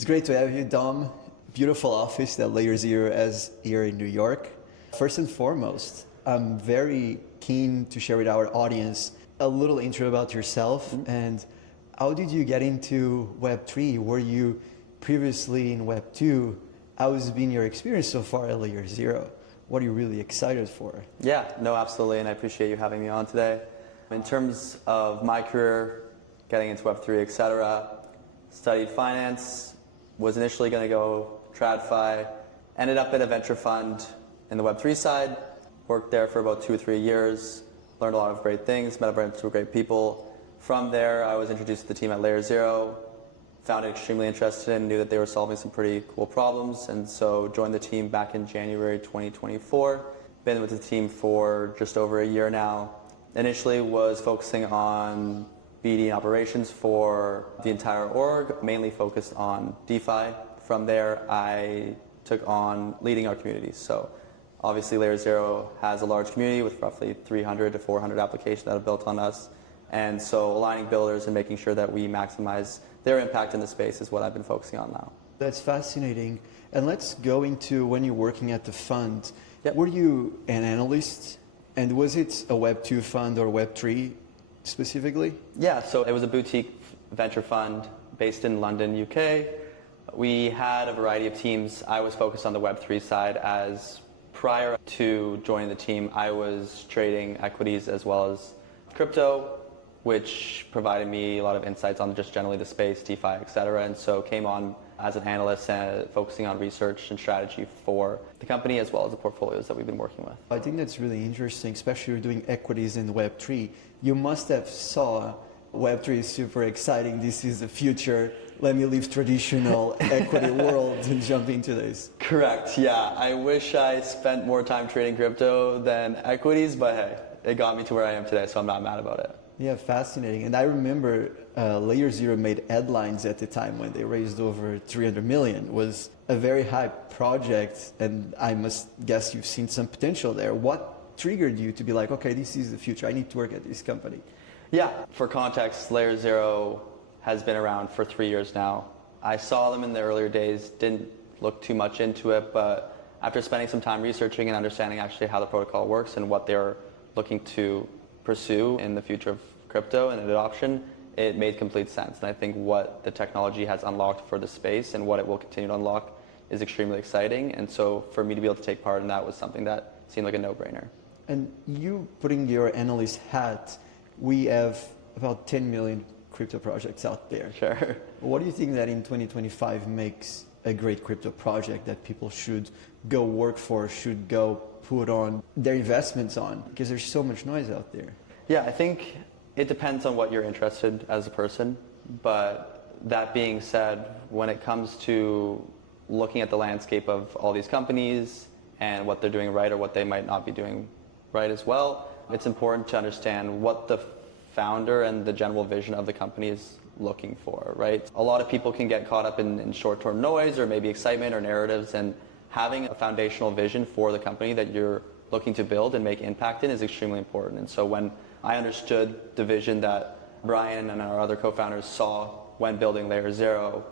It's great to have you, Dom. Beautiful office that LayerZero has here in New York. First and foremost, I'm very keen to share with our audience a little intro about yourself and how did you get into Web3? Were you previously in Web2? How has been your experience so far at LayerZero? What are you really excited for? Yeah, no, absolutely, and I appreciate you having me on today. In terms of my career, getting into Web3, etc., studied finance, was initially going to go TradFi, ended up in a venture fund in the Web3 side, worked there for about 2 or 3 years, learned a lot of great things, met a bunch of great people. From there, I was introduced to the team at LayerZero, found it extremely interesting, knew that they were solving some pretty cool problems, and so joined the team back in January 2024. Been with the team for just over a year now. Initially was focusing on BD and operations for the entire org, mainly focused on DeFi. From there, I took on leading our communities. So obviously LayerZero has a large community with roughly 300 to 400 applications that are built on us. And so aligning builders and making sure that we maximize their impact in the space is what I've been focusing on now. That's fascinating. And let's go into when you're working at the fund. Yep. Were you an analyst? And was it a Web2 fund or Web3 specifically? Yeah, so it was a boutique venture fund based in London, UK. We had a variety of teams. I was focused on the Web3 side, as prior to joining the team, I was trading equities as well as crypto, which provided me a lot of insights on just generally the space, DeFi, et cetera. And so came on as an analyst and focusing on research and strategy for the company as well as the portfolios that we've been working with. I think that's really interesting, especially you're doing equities in Web3. You must have saw Web3 is super exciting. This is the future. Let me leave traditional equity world and jump into this. Correct, yeah. I wish I spent more time trading crypto than equities, but hey, it got me to where I am today, so I'm not mad about it. Yeah, fascinating. And I remember LayerZero made headlines at the time when they raised over 300 million. It was a very high project, and I must guess you've seen some potential there. What triggered you to be like, okay, this is the future, I need to work at this company? Yeah, for context, LayerZero has been around for 3 years now. I saw them in the earlier days, didn't look too much into it, but after spending some time researching and understanding actually how the protocol works and what they're looking to pursue in the future of crypto and adoption, it made complete sense. And I think what the technology has unlocked for the space and what it will continue to unlock is extremely exciting. And so for me to be able to take part in that was something that seemed like a no-brainer. And you putting your analyst hat, we have about 10 million crypto projects out there. Sure. What do you think that in 2025 makes a great crypto project that people should go work for, should go put on their investments on? Because there's so much noise out there. Yeah, I think it depends on what you're interested as a person. But that being said, when it comes to looking at the landscape of all these companies and what they're doing right or what they might not be doing right as well, it's important to understand what the founder and the general vision of the company is looking for, right? A lot of people can get caught up in short-term noise or maybe excitement or narratives, and having a foundational vision for the company that you're looking to build and make impact in is extremely important. And so when I understood the vision that Brian and our other co-founders saw when building LayerZero,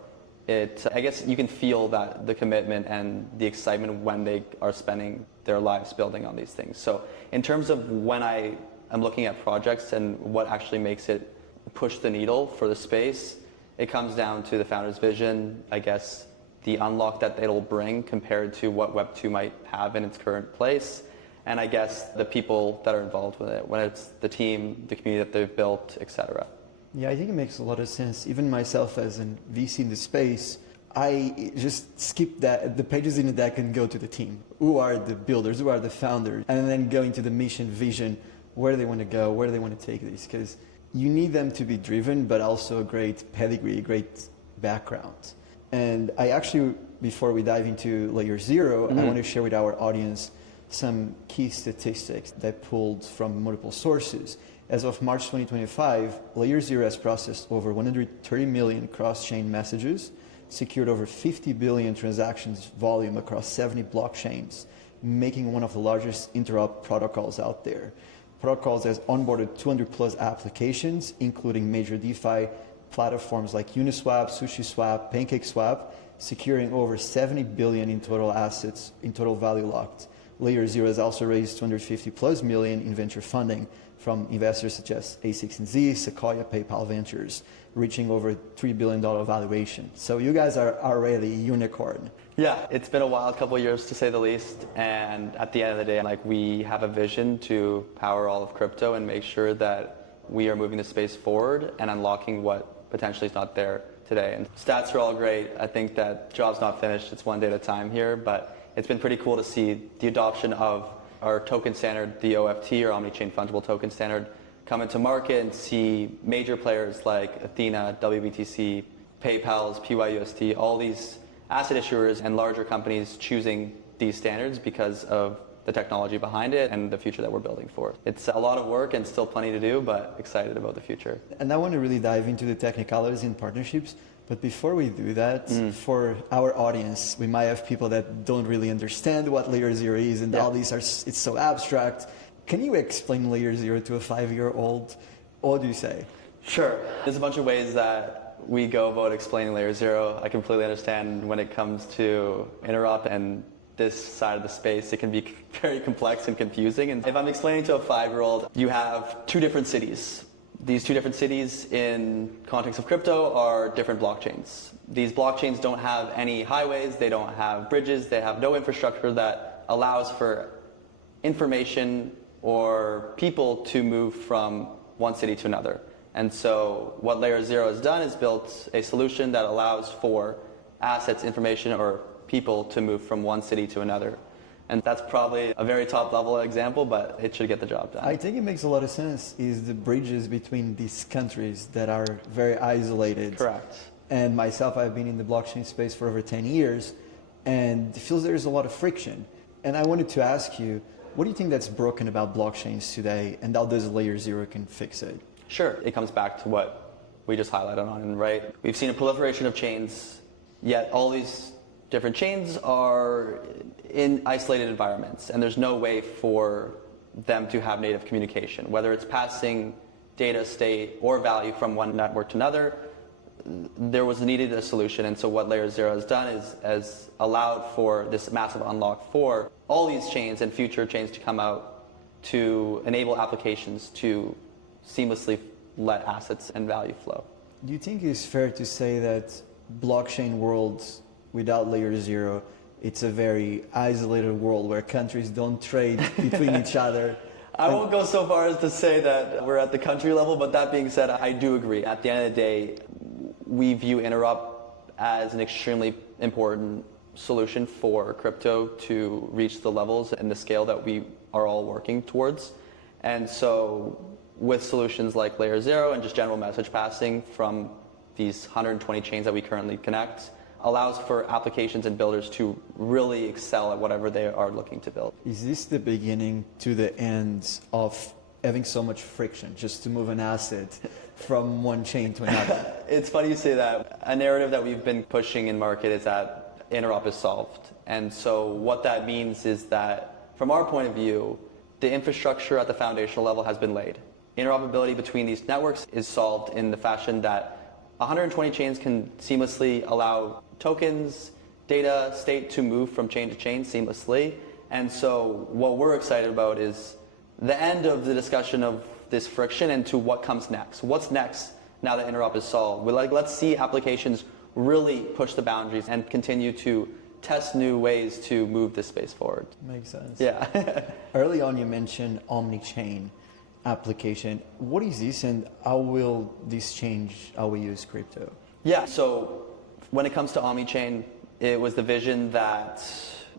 I guess you can feel that the commitment and the excitement when they are spending their lives building on these things. So in terms of when I am looking at projects and what actually makes it push the needle for the space, it comes down to the founder's vision, I guess the unlock that it'll bring compared to what Web2 might have in its current place, and I guess the people that are involved with it, when it's the team, the community that they've built, etc. Yeah, I think it makes a lot of sense. Even myself as a VC in the space, I just skip the pages in the deck and go to the team. Who are the builders? Who are the founders? And then go into the mission, vision, where they want to go, where they want to take this. Because you need them to be driven, but also a great pedigree, great background. And I actually, before we dive into LayerZero, I want to share with our audience some key statistics that pulled from multiple sources. As of March 2025, LayerZero has processed over 130 million cross-chain messages, secured over 50 billion transactions volume across 70 blockchains, making one of the largest interop protocols out there. Protocols has onboarded 200 plus applications, including major DeFi platforms like Uniswap, SushiSwap, PancakeSwap, securing over 70 billion in total assets, in total value locked. LayerZero has also raised 250 plus million in venture funding from investors such as A16Z, Sequoia, PayPal Ventures, reaching over $3 billion valuation. So you guys are already a unicorn. Yeah, it's been a wild couple of years to say the least, and at the end of the day, like, we have a vision to power all of crypto and make sure that we are moving the space forward and unlocking what potentially is not there today. And stats are all great. I think that job's not finished. It's one day at a time here, but it's been pretty cool to see the adoption of our token standard, the OFT or omnichain fungible token standard, come into market and see major players like Athena, WBTC, PayPal's, PYUSD, all these asset issuers and larger companies choosing these standards because of the technology behind it and the future that we're building for. It's a lot of work and still plenty to do, but excited about the future. And I want to really dive into the technicalities and partnerships. But before we do that, for our audience, we might have people that don't really understand what LayerZero is, and all these are, it's so abstract. Can you explain LayerZero to a 5-year-old? What do you say? Sure. There's a bunch of ways that we go about explaining LayerZero. I completely understand when it comes to interop and this side of the space, it can be very complex and confusing. And if I'm explaining to a 5-year-old, you have two different cities. These two different cities in context of crypto are different blockchains. These blockchains don't have any highways, they don't have bridges, they have no infrastructure that allows for information or people to move from one city to another. And so what LayerZero has done is built a solution that allows for assets, information, or people to move from one city to another. And that's probably a very top level example, but it should get the job done. I think it makes a lot of sense is the bridges between these countries that are very isolated. Correct. And myself, I've been in the blockchain space for over 10 years, and it feels there's a lot of friction. And I wanted to ask you, what do you think that's broken about blockchains today, and how does LayerZero can fix it? Sure. It comes back to what we just highlighted on, right? We've seen a proliferation of chains, yet all these different chains are in isolated environments, and there's no way for them to have native communication. Whether it's passing data, state, or value from one network to another, there was needed a solution. And so what LayerZero has done is has allowed for this massive unlock for all these chains and future chains to come out to enable applications to seamlessly let assets and value flow. Do you think it's fair to say that blockchain world without LayerZero, it's a very isolated world where countries don't trade between each other? I won't go so far as to say that we're at the country level, but that being said, I do agree. At the end of the day, we view interop as an extremely important solution for crypto to reach the levels and the scale that we are all working towards. And so with solutions like LayerZero and just general message passing from these 120 chains that we currently connect, allows for applications and builders to really excel at whatever they are looking to build. Is this the beginning to the end of having so much friction just to move an asset from one chain to another? It's funny you say that. A narrative that we've been pushing in market is that interop is solved. And so what that means is that from our point of view, the infrastructure at the foundational level has been laid. Interoperability between these networks is solved in the fashion that 120 chains can seamlessly allow tokens, data, state to move from chain to chain seamlessly. And so what we're excited about is the end of the discussion of this friction and to what comes next. What's next now that interop is solved? Let's see applications really push the boundaries and continue to test new ways to move this space forward. Makes sense. Yeah. Early on you mentioned omnichain application. What is this and how will this change how we use crypto? Yeah, so when it comes to omnichain, it was the vision that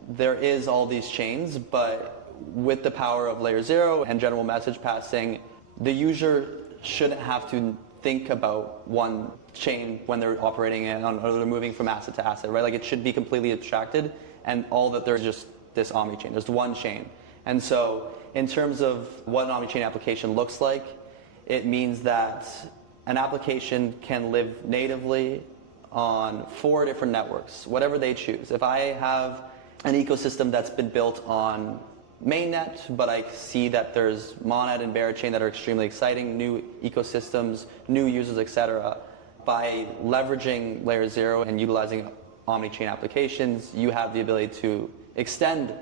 there is all these chains, but with the power of LayerZero and general message passing, the user shouldn't have to think about one chain when they're operating it or they're moving from asset to asset, right? Like it should be completely abstracted and all that there's just this omnichain. There's one chain. And so in terms of what an omnichain application looks like, it means that an application can live natively on 4 different networks, whatever they choose. If I have an ecosystem that's been built on mainnet, but I see that there's Monad and Berachain that are extremely exciting, new ecosystems, new users, etc., By leveraging LayerZero and utilizing omnichain applications, you have the ability to extend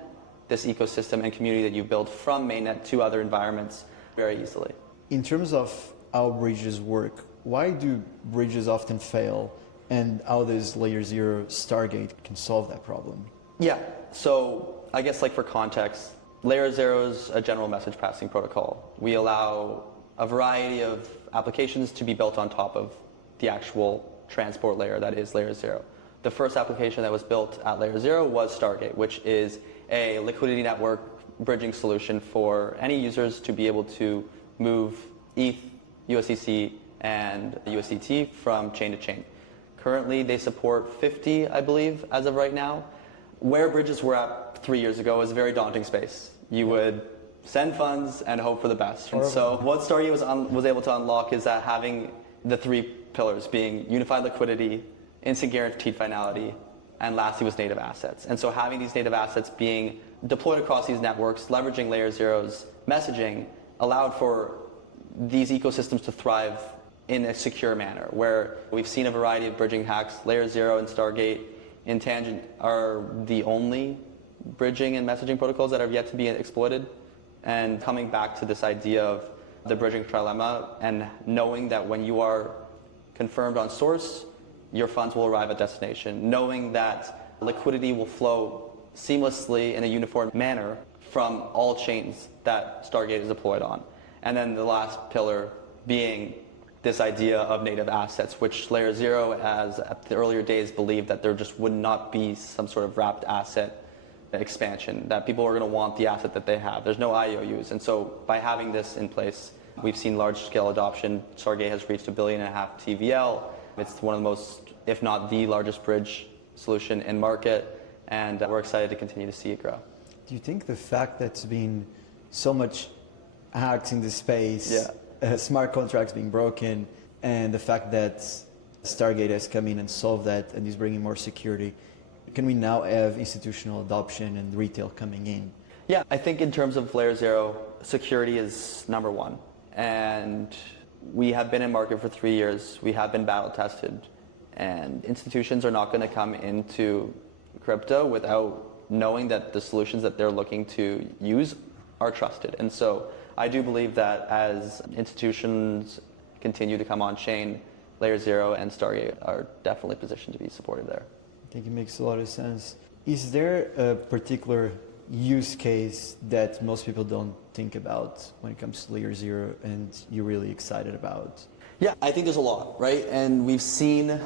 this ecosystem and community that you built from mainnet to other environments very easily. In terms of how bridges work, why do bridges often fail, and how does LayerZero Stargate can solve that problem? Yeah, so I guess like for context, LayerZero is a general message passing protocol. We allow a variety of applications to be built on top of the actual transport layer that is LayerZero. The first application that was built at LayerZero was Stargate, which is a liquidity network bridging solution for any users to be able to move ETH, USDC, and USDT from chain to chain. Currently, they support 50, I believe, as of right now. Where bridges were at 3 years ago was a very daunting space. You would send funds and hope for the best. And so what Stargate was able to unlock is that having the three pillars being unified liquidity, instant guaranteed finality, and lastly was native assets. And so having these native assets being deployed across these networks, leveraging LayerZero's messaging, allowed for these ecosystems to thrive in a secure manner, where we've seen a variety of bridging hacks. LayerZero and Stargate in tangent are the only bridging and messaging protocols that have yet to be exploited. And coming back to this idea of the bridging trilemma and knowing that when you are confirmed on source, your funds will arrive at destination, knowing that liquidity will flow seamlessly in a uniform manner from all chains that Stargate is deployed on. And then the last pillar being this idea of native assets, which LayerZero, as at the earlier days, believed that there just would not be some sort of wrapped asset expansion, that people are going to want the asset that they have. There's no IOUs. And so by having this in place, we've seen large-scale adoption. Stargate has reached 1.5 billion TVL. It's one of the most, if not the largest bridge solution in market, and we're excited to continue to see it grow. Do you think the fact that there's been so much hacks in this space, smart contracts being broken, and the fact that Stargate has come in and solved that and is bringing more security, can we now have institutional adoption and retail coming in? Yeah, I think in terms of LayerZero, security is number one. And we have been in market for 3 years. We have been battle tested. And institutions are not going to come into crypto without knowing that the solutions that they're looking to use are trusted. And so I do believe that as institutions continue to come on chain, LayerZero and Stargate are definitely positioned to be supported there. I think it makes a lot of sense. Is there a particular use case that most people don't think about when it comes to LayerZero and you're really excited about? Yeah, I think there's a lot, right? And we've seen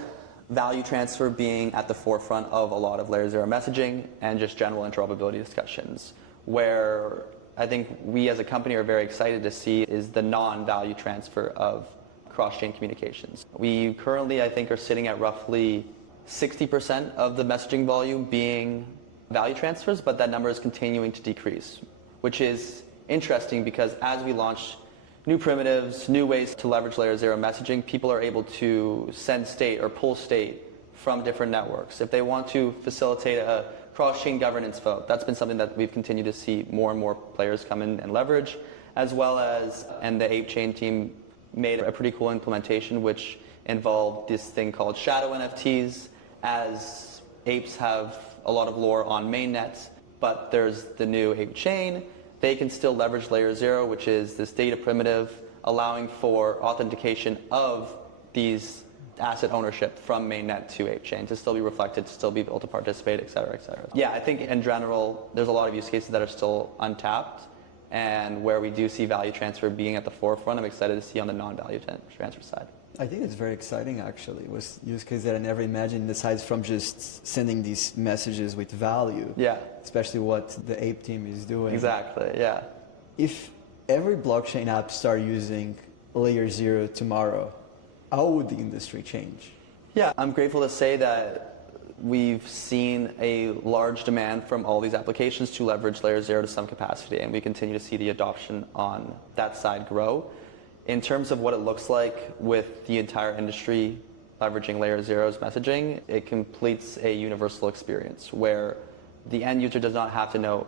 value transfer being at the forefront of a lot of LayerZero messaging and just general interoperability discussions, where I think we as a company are very excited to see is the non-value transfer of cross-chain communications. We currently, I think, are sitting at roughly 60% of the messaging volume being value transfers, but that number is continuing to decrease, which is interesting because as we launch new primitives, new ways to leverage LayerZero messaging, people are able to send state or pull state from different networks. If they want to facilitate a cross-chain governance vote, that's been something that we've continued to see more and more players come in and leverage, as well as, and the Ape Chain team made a pretty cool implementation which involved this thing called shadow NFTs, as apes have a lot of lore on mainnet, but there's the new Ape Chain. They can still leverage LayerZero, which is this data primitive, allowing for authentication of these asset ownership from mainnet to Ape Chain to still be reflected, to still be able to participate, et cetera, et cetera. Yeah, I think in general, there's a lot of use cases that are still untapped, and where we do see value transfer being at the forefront, I'm excited to see on the non-value transfer side. I think it's very exciting, actually, with use cases that I never imagined, aside from just sending these messages with value. Yeah. Especially what the Ape team is doing. Exactly, yeah. If every blockchain app start using LayerZero tomorrow, how would the industry change? Yeah, I'm grateful to say that we've seen a large demand from all these applications to leverage LayerZero to some capacity, and we continue to see the adoption on that side grow. In terms of what it looks like with the entire industry leveraging LayerZero's messaging, it completes a universal experience where the end user does not have to know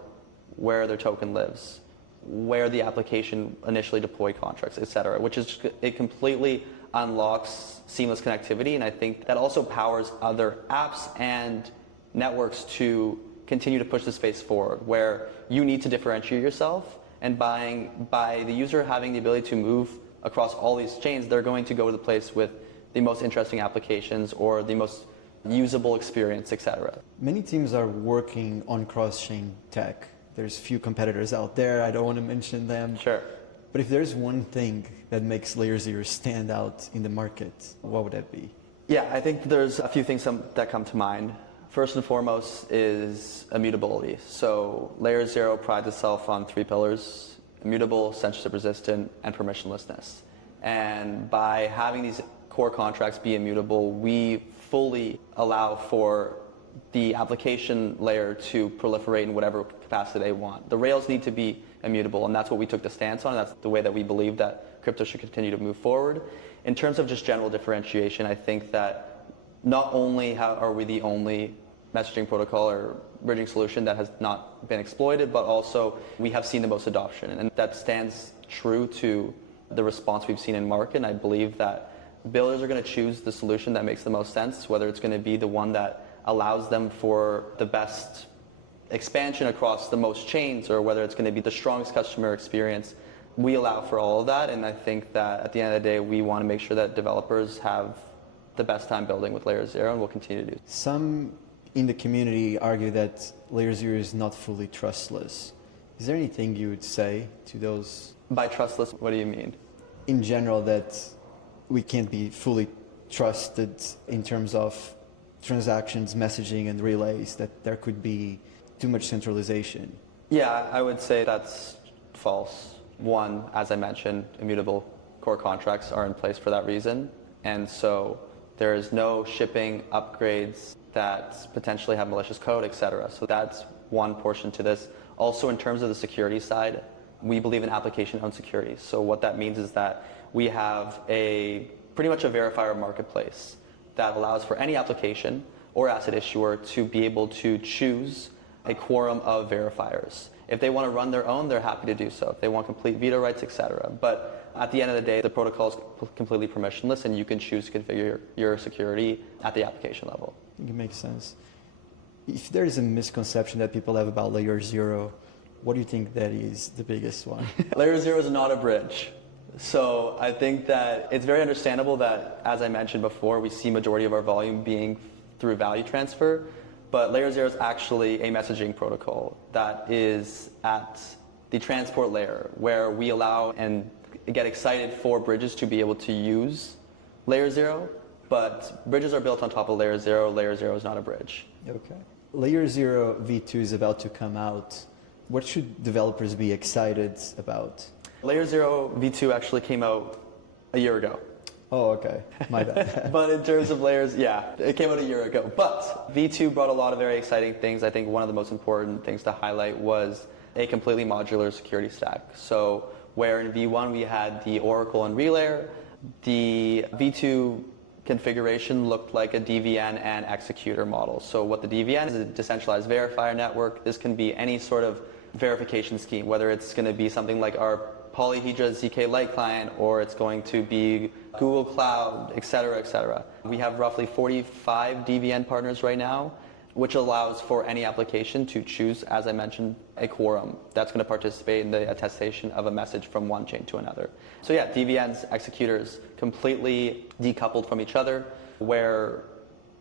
where their token lives, where the application initially deployed contracts, et cetera, which is, it completely unlocks seamless connectivity, and I think that also powers other apps and networks to continue to push the space forward, where you need to differentiate yourself, and by the user having the ability to move across all these chains, they're going to go to the place with the most interesting applications or the most usable experience, etc. Many teams are working on cross-chain tech. There's few competitors out there. I don't want to mention them. Sure. But if there's one thing that makes LayerZero stand out in the market, what would that be? Yeah, I think there's a few things that come to mind. First and foremost is immutability. So LayerZero prides itself on 3 pillars: immutable, censorship resistant, and permissionlessness. And by having these core contracts be immutable, we fully allow for the application layer to proliferate in whatever capacity they want. The rails need to be immutable, and that's what we took the stance on. That's the way that we believe that crypto should continue to move forward. In terms of just general differentiation, I think that not only are we the only messaging protocol or bridging solution that has not been exploited, but also we have seen the most adoption, and that stands true to the response we've seen in market. And I believe that builders are going to choose the solution that makes the most sense, whether it's going to be the one that allows them for the best expansion across the most chains, or whether it's going to be the strongest customer experience. We allow for all of that, and I think that at the end of the day, we want to make sure that developers have the best time building with LayerZero, and we'll continue to do. Some in the community argue that LayerZero is not fully trustless. Is there anything you would say to those? By trustless, what do you mean? In general, that we can't be fully trusted in terms of transactions, messaging, and relays, that there could be too much centralization. Yeah, I would say that's false. One, as I mentioned, immutable core contracts are in place for that reason. And so there is no shipping upgrades that potentially have malicious code, etc. So that's one portion to this. Also, in terms of the security side, we believe in application-owned security. So what that means is that we have pretty much a verifier marketplace that allows for any application or asset issuer to be able to choose a quorum of verifiers. If they want to run their own, they're happy to do so. If they want complete veto rights, etc. But at the end of the day, the protocol is completely permissionless, and you can choose to configure your security at the application level. I think it makes sense. If there is a misconception that people have about LayerZero, what do you think that is the biggest one? LayerZero is not a bridge. So I think that it's very understandable that, as I mentioned before, we see majority of our volume being through value transfer, but LayerZero is actually a messaging protocol that is at the transport layer, where we allow and get excited for bridges to be able to use LayerZero, but bridges are built on top of LayerZero. LayerZero is not a bridge. Okay. LayerZero V2 is about to come out. What should developers be excited about? LayerZero V2 actually came out a year ago. Oh, okay. My bad. But in terms of layers, yeah, it came out a year ago. But V2 brought a lot of very exciting things. I think one of the most important things to highlight was a completely modular security stack. So where in V1 we had the Oracle and Relayer, the V2 configuration looked like a DVN and executor model. So what the DVN is a decentralized verifier network. This can be any sort of verification scheme, whether it's going to be something like our Polyhedra ZK Lite client, or it's going to be Google Cloud, et cetera, et cetera. We have roughly 45 DVN partners right now, which allows for any application to choose, as I mentioned, a quorum that's going to participate in the attestation of a message from one chain to another. So yeah, DVNs, executors, completely decoupled from each other, where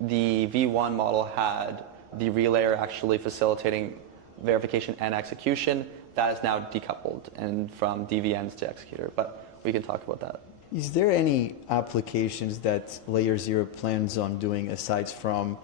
the V1 model had the relayer actually facilitating verification and execution. That is now decoupled and from DVNs to executor, but we can talk about that. Is there any applications that LayerZero plans on doing aside from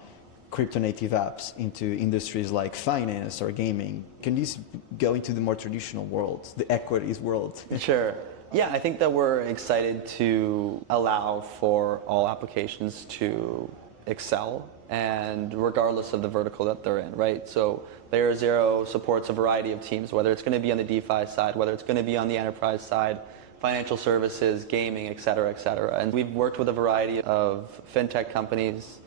crypto-native apps into industries like finance or gaming? Can these go into the more traditional world, the equities world? Sure. Yeah, I think that we're excited to allow for all applications to excel, and regardless of the vertical that they're in, right? So LayerZero supports a variety of teams, whether it's going to be on the DeFi side, whether it's going to be on the enterprise side, financial services, gaming, et cetera, et cetera. And we've worked with a variety of fintech companies,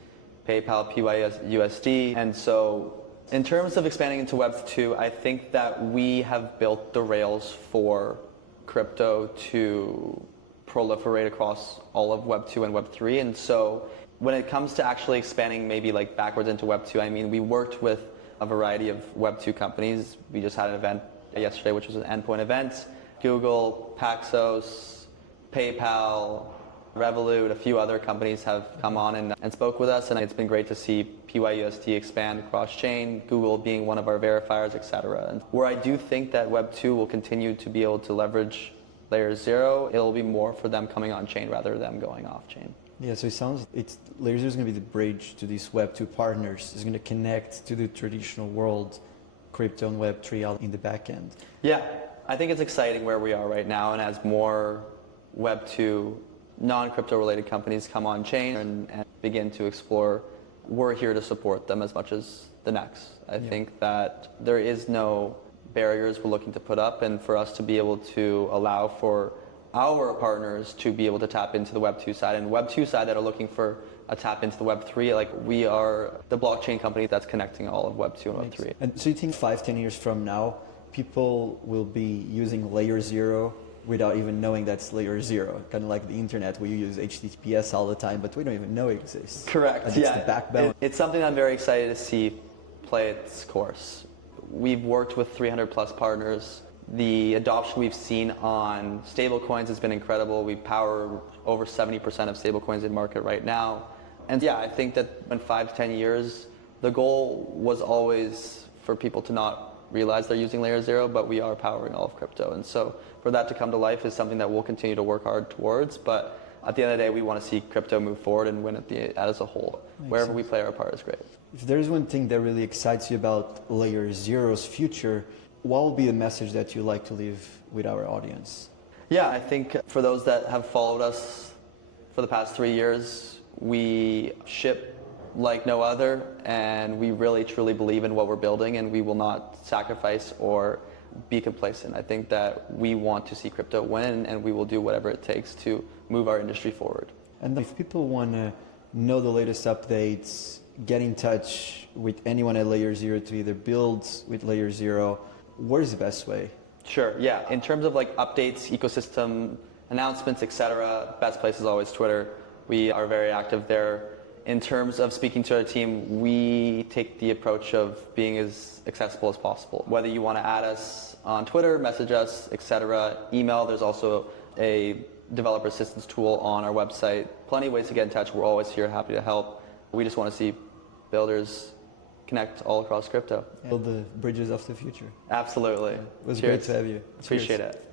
PayPal, PYUSD. And so in terms of expanding into Web2, I think that we have built the rails for crypto to proliferate across all of Web 2 and Web 3. And so when it comes to actually expanding maybe like backwards into Web 2, I mean, we worked with a variety of Web 2 companies. We just had an event yesterday, which was an endpoint event. Google, Paxos, PayPal, Revolut, a few other companies have come on and spoke with us, and it's been great to see PYUSD expand across chain, Google being one of our verifiers, etc. And where I do think that Web 2 will continue to be able to leverage LayerZero, it'll be more for them coming on chain rather than them going off chain. Yeah, so it sounds LayerZero is going to be the bridge to these Web 2 partners. It's going to connect to the traditional world, crypto and Web 3 out in the back end. Yeah, I think it's exciting where we are right now, and as more Web 2 non-crypto related companies come on chain and begin to explore, we're here to support them as much as the next. I think that there is no barriers we're looking to put up, and for us to be able to allow for our partners to be able to tap into the Web 2 side and Web 2 side that are looking for a tap into the Web 3, like we are the blockchain company that's connecting all of Web 2 and Web 3. And so you think 5-10 years from now, people will be using LayerZero without even knowing that's LayerZero, kind of like the internet, where you use HTTPS all the time, but we don't even know it exists. Correct. And it's the backbone. It's something I'm very excited to see play its course. We've worked with 300 plus partners. The adoption we've seen on stablecoins has been incredible. We power over 70% of stablecoins in market right now. And yeah, I think that in 5 to 10 years, the goal was always for people to not realize they're using LayerZero, but we are powering all of crypto. And so for that to come to life is something that we'll continue to work hard towards. But at the end of the day, we want to see crypto move forward and win as a whole. Wherever we play our part is great. If there's one thing that really excites you about LayerZero's future, what will be a message that you like to leave with our audience? Yeah, I think for those that have followed us for the past 3 years, we ship like no other, and we really truly believe in what we're building, and we will not sacrifice or be complacent. I think that we want to see crypto win, and we will do whatever it takes to move our industry forward. And if people want to know the latest updates, get in touch with anyone at LayerZero to either build with LayerZero, where's the best way? Sure, yeah. In terms of like updates, ecosystem announcements, etc., best place is always Twitter. We are very active there. In terms of speaking to our team, we take the approach of being as accessible as possible. Whether you want to add us on Twitter, message us, etc., email, there's also a developer assistance tool on our website. Plenty of ways to get in touch. We're always here, happy to help. We just want to see builders connect all across crypto. Build the bridges of the future. Absolutely. It was Cheers. great to have you. Appreciate it.